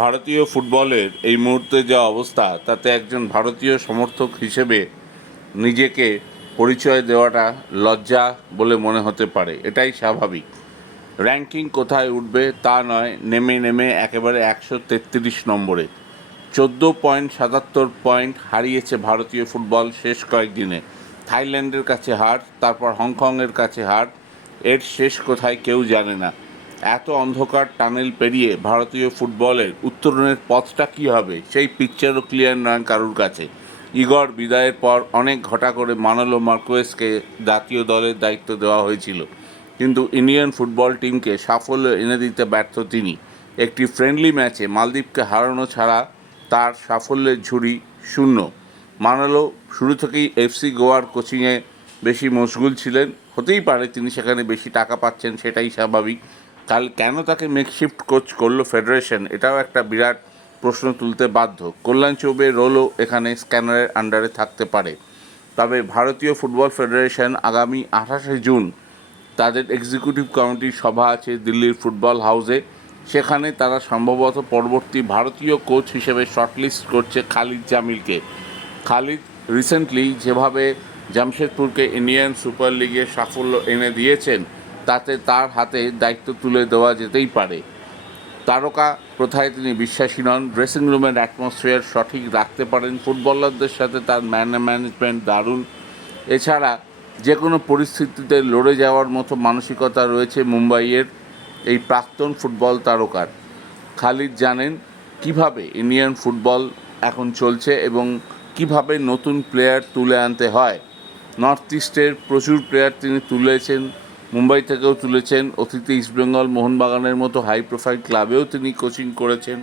ভারতীয় ফুটবলের এই মুহূর্তে যা অবস্থা তাতে একজন ভারতীয় সমর্থক হিসেবে নিজেকে পরিচয় দেওয়াটা লজ্জা বলে মনে হতে পারে। এটাই স্বাভাবিক। র্যাঙ্কিং কোথায় উঠবে তা নয়, নেমে নেমে একেবারে 133 নম্বরে 14.77 পয়েন্ট হারিয়েছে ভারতীয় ফুটবল শেষ কয়েকদিনে। থাইল্যান্ডের কাছে হার, তারপর হংকংয়ের কাছে হার, এর শেষ কোথায় কেউ জানে না। এত অন্ধকার টানেল পেরিয়ে ভারতীয় ফুটবলের উত্তরণের পথটা কী হবে সেই পিকচারও ক্লিয়ার নয় কারুর কাছে। ইগর বিদায়ের পর অনেক ঘটা করে মানোলো মার্কোয়েসকে জাতীয় দলের দায়িত্ব দেওয়া হয়েছিল, কিন্তু ইন্ডিয়ান ফুটবল টিমকে সাফল্য এনে দিতে ব্যর্থ তিনি। একটি ফ্রেন্ডলি ম্যাচে মালদ্বীপকে হারানো ছাড়া তার সাফল্যের ঝুড়ি শূন্য। মানোলো শুরু থেকেই এফসি গোয়ার কোচিংয়ে বেশি মশগুল ছিলেন। হতেই পারে তিনি সেখানে বেশি টাকা পাচ্ছেন, সেটাই স্বাভাবিক। কেন তাকে মেকশিফট কোচ করলো ফেডারেশন, এটাও একটা বিরাট প্রশ্ন তুলতে বাধ্য। কল্যাণ চৌবের রোলও এখানে স্ক্যানারের আন্ডারে থাকতে পারে। তবে ভারতীয় ফুটবল ফেডারেশন আগামী 28শে জুন তাদের এক্সিকিউটিভ কমিটির সভা আছে দিল্লির ফুটবল হাউসে। সেখানে তারা সম্ভবত পরবর্তী ভারতীয় কোচ হিসেবে শর্টলিস্ট করছে খালিদ জামিলকে। খালিদ রিসেন্টলি যেভাবে জামশেদপুরকে ইন্ডিয়ান সুপার লিগে সাফল্য এনে দিয়েছেন, তাতে তার হাতে দায়িত্ব তুলে দেওয়া যেতেই পারে। তারকা প্রথায় তিনি বিশ্বাসী নন, ড্রেসিং রুমের অ্যাটমসফিয়ার সঠিক রাখতে পারেন, ফুটবলারদের সাথে তার ম্যানেজমেন্ট দারুণ। এছাড়া যে কোনো পরিস্থিতিতে লড়ে যাওয়ার মতো মানসিকতা রয়েছে মুম্বাইয়ের এই প্রাক্তন ফুটবল তারকার। খালিদ জানেন কিভাবে ইন্ডিয়ান ফুটবল এখন চলছে এবং কিভাবে নতুন প্লেয়ার তুলে আনতে হয়। নর্থ ইস্টের প্রচুর প্লেয়ার তিনি তুলেছেন, মুম্বাই থেকেও তুলেছেন, অতীতে ইস্টবেঙ্গল, মোহনবাগানের মতো হাই প্রোফাইল ক্লাবেও তিনি কোচিং করেছেন।